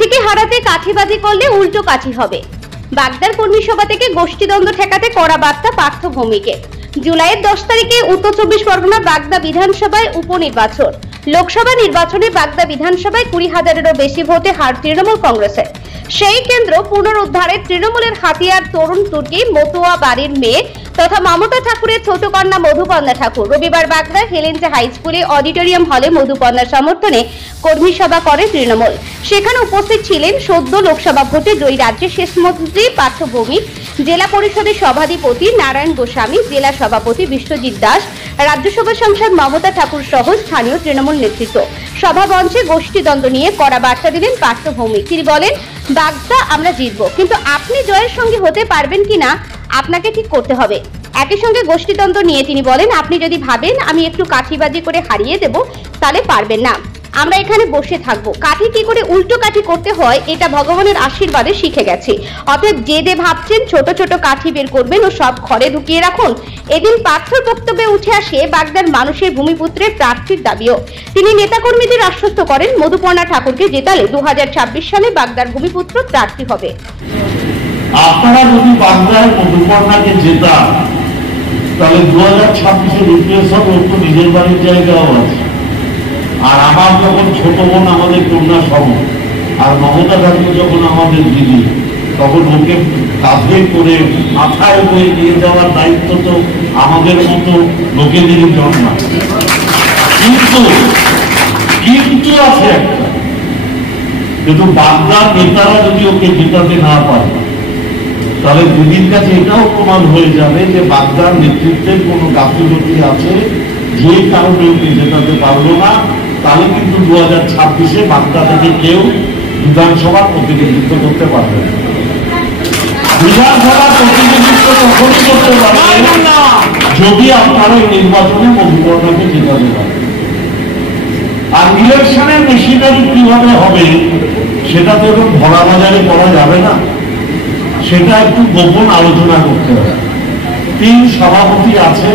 প্রার্থীকে হারাতে কাঠিবাজি করলে উল্টো কাঠি হবে। বাগদার কর্মী সভা থেকে গোষ্ঠীদ্বন্দ্ব ঠেকাতে কড়া বার্তা পার্থ ভৌমিকের। জুলাইয়ের 10 তারিখে উত্তর 24 পরগনা বাগদা বিধানসভায় উপনির্বাচন। লোকসভা নির্বাচনে বাগদা বিধানসভায় 20,000-এরও বেশি ভোটে হার তৃণমূল কংগ্রেসের। সেই কেন্দ্র পুনরুদ্ধারে তৃণমূলের হাতিয়ার তরুণ তুর্কি মতুয়া বাড়ির মেয়ে তথা মমতা ঠাকুরের ছোট কন্যা মধুপর্ণা ঠাকুর রবিবার বাগদার হেলেঞ্চা হাই স্কুলে অডিটোরিয়াম হলে মধুপর্ণার সমর্থনে কর্মী সভা করে তৃণমূল। সেখানে উপস্থিত ছিলেন সদ্য লোকসভা ভোটে জয়ী রাজ্যের শেষ মন্ত্রী পার্থ ভৌমিক, জেলা পরিষদের সভাধিপতি নারায়ণ গোস্বামী, জেলা সভাপতি বিশ্বজিৎ দাস, রাজ্যসভা সাংসদ মমতা ঠাকুর সহ স্থানীয় তৃণমূল নেতৃত্ব। সভা মঞ্চে গোষ্ঠীদ্বন্দ্ব নিয়ে কড়া বার্তা দিলেন পার্থ ভৌমিক। তিনি বলেন, বাগদা আমরা জিতবো, কিন্তু আপনি জয়ের সঙ্গে হতে পারবেন কিনা আপনাকে ঠিক করতে হবে। একই সঙ্গে গোষ্ঠীদ্বন্দ্ব নিয়ে তিনি বলেন, আপনি যদি ভাবেন আমি একটু কাঠিবাজি করে হারিয়ে দেব তাহলে পারবেন না। আমরা এখানে বসে থাকবো। কাঠি কি করে উল্টো কাঠি করতে হয় এটা ভগবানের আশীর্বাদে শিখে গেছি। অতএব যে ভাবছেন ছোট ছোট কাঠি বের করবেন ও সব ঘরে ঢুকিয়ে রাখুন। এদিন পার্থর বক্তব্যে উঠে আসে বাগদার মানুষের ভূমিপুত্রের প্রার্থীর দাবিও। তিনি নেতাকর্মীদের আশ্বস্ত করেন মধুপর্ণা ঠাকুরকে জেতালে 2026 সালে বাগদার ভূমিপুত্র প্রার্থী হবে। আপনারা যদি বাগদার মধুপর্ণাকে জেতান তাহলে 2026-এর রিপ্রেশন একটু নিজের বাড়ির জায়গাও আছে। আর আমার যখন ছোট বোন আমাদের কন্যা সম, আর মমতা ঠাকুর যখন আমাদের দিদি, তখন ওকে কাঁধে করে মাথায় করে নিয়ে যাওয়ার দায়িত্ব তো আমাদের মতো লোকেদেরই জন্মা। কিন্তু আছে একটা, কিন্তু বাগদার নেতারা যদি ওকে জেতাতে না পারে তাহলে দিদির কাছে এটাও প্রমাণ হয়ে যাবে যে বাগদার নেতৃত্বের কোনো গাফিলতি আছে, যে কারণে ওকে জেতাতে পারলো না। তাহলে কিন্তু 2026-এ বাগদা থেকে কেউ বিধানসভার প্রতিনিধিত্ব করতে পারবে না। বিধানসভার প্রতিনিধিত্ব তখনই করতে পারবে না যদি আপনারা এই নির্বাচনে মধুপর্ণাকে জেতাতে পারেন। আর ইলেকশনের মেশিনারি কিভাবে হবে সেটা তো এখন ভরা বাজারে করা যাবে না, সেটা একটু গোপন আলোচনা করতে হবে। 3 সভাপতি আছে,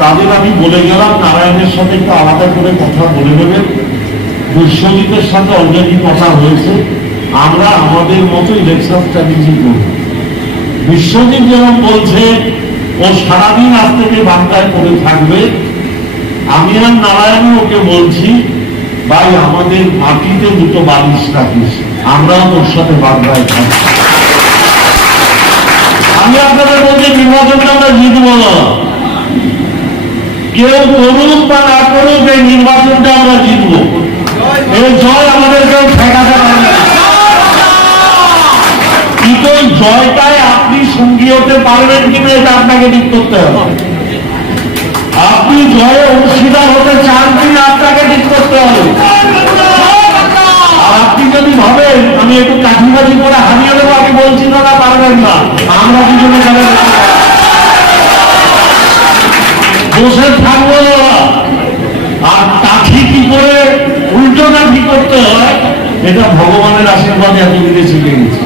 তাদের আমি বলে গেলাম নারায়ণের সাথে একটু আলাদা করে কথা বলে নেবেন। বিশ্বজিতের সাথে অলরেডি কথা হয়েছে, আমরা আমাদের মতো ইলেকশন স্ট্র্যাটেজি করব। বিশ্বজিৎ যেমন বলছে ও সারাদিন আজ থেকে বাংলায় পড়ে থাকবে, আমি আর নারায়ণ ওকে বলছি ভাই আমাদের মাটিতে দুটো বালিশ রাখিস, আমরাও তোর সাথে বাংলায় থাকবো। আমি আপনাদের বলছি নির্বাচনটা আমরা জিতবো না, কেউ করুক বা না করুক এই নির্বাচনটা আমরা জিতবো। এই জয় আমাদের কেউ ঠেকাতে পারবে না। কিন্তু ওই জয়টায় আপনি সঙ্গী হতে পারবেন কিনা এটা আপনাকে ঠিক করতে হবে। আপনি জয়ে অংশীদার হতে চান কিনা আপনাকে ঠিক করতে হবে। আর আপনি যদি ভাবেন আমি একটু কাঠিবাজি করে হারিয়ে দেবো, আমি বলছি না পারবেন না। আমরা দুজনে বসে থাকবো আর কাঠি কি করে উল্টো কাঠি করতে হয় এটা ভগবানের আশীর্বাদে এতদিনে শিখে গেছি।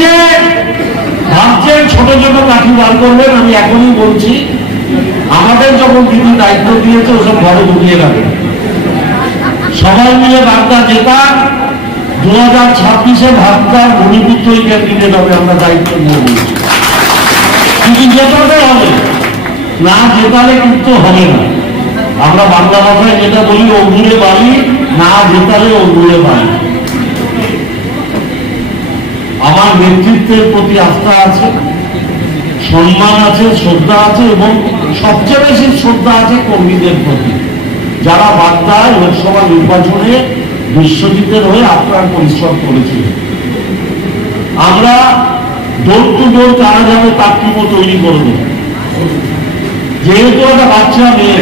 যে ভাবছেন ছোট ছোট কাঠি বার করবেন, আমি এখনই বলছি আমাদের যখন দিদি দায়িত্ব দিয়েছে ওসব ঘরে ঢুকিয়ে রাখে। সবাই মিলে বাগদা জেতা, 2026-এ বাগদার ভূমিপুত্রই ক্যান্ডিডেট হবে, আমরা দায়িত্ব নিয়ে বলছি। কিন্তু জেতাতে হবে, না জেতালে কিন্তু হবে না। আমরা বাংলা ভাষায় যেটা বলি অগুড়ে বালি, না জেতালে অগুড়ে বালি। আমার নেতৃত্বের প্রতি আস্থা আছে, সম্মান আছে, শ্রদ্ধা আছে এবং সবচেয়ে বেশি শ্রদ্ধা আছে কর্মীদের প্রতি, যারা বাগদায় লোকসভা নির্বাচনে বিশ্বজিতের হয়ে আপ্রাণ পরিশ্রম করেছিল। আমরা ডোর টু ডোর কারা যাবে তার টিমও তৈরি করে দেব। যেহেতু একটা বাচ্চা মেয়ে,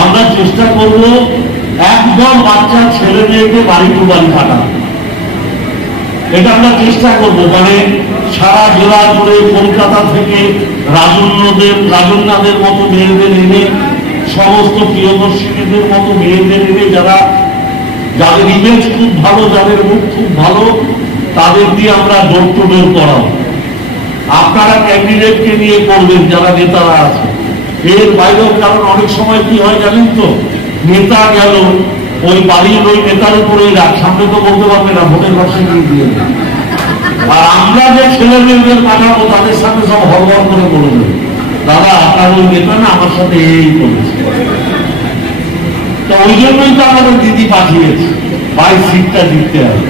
আমরা চেষ্টা করব একদম বাচ্চা ছেলে মেয়েকে বাড়ি টু বাড়ি কাটা। এটা আমরা চেষ্টা করবো, মানে সারা জেলা জুড়ে কলকাতা থেকে রাজন্যাদের মতো মেয়েদের এনে, সমস্ত প্রিয়দর্শিনীদের মতো মেয়েদের এনে, যাদের ইমেজ খুব ভালো, যাদের মুখ খুব ভালো, তাদের দিয়ে আমরা ডোর টু ডোর করাবো। আপনারা ক্যান্ডিডেটকে নিয়ে করবেন যারা নেতারা আছে। এর বাইরেও, কারণ অনেক সময় কি হয় জানেন তো, নেতা গেল ওই বাড়ির ওই নেতার উপরেই রাখ, সামনে তো বলতে পারবে না, ভোটের বাক্সে দিয়ে দেবে। আর আমরা যে ছেলে মেয়েদের পাঠাবো তাদের সাথে সব হরবর করে বলে দেবে, দাদা আপনার ওই নেতা না আমার সাথে এই করেছে। তো ওই জন্যই তো আমাদের দিদি পাঠিয়েছে, ভাই সিটটা জিততে হবে।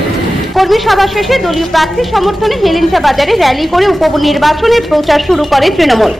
কর্মী সভা শেষে দলীয় প্রার্থীর সমর্থনে হেলেঞ্চা বাজারে র্যালি করে উপনির্বাচনের প্রচার শুরু করে তৃণমূল।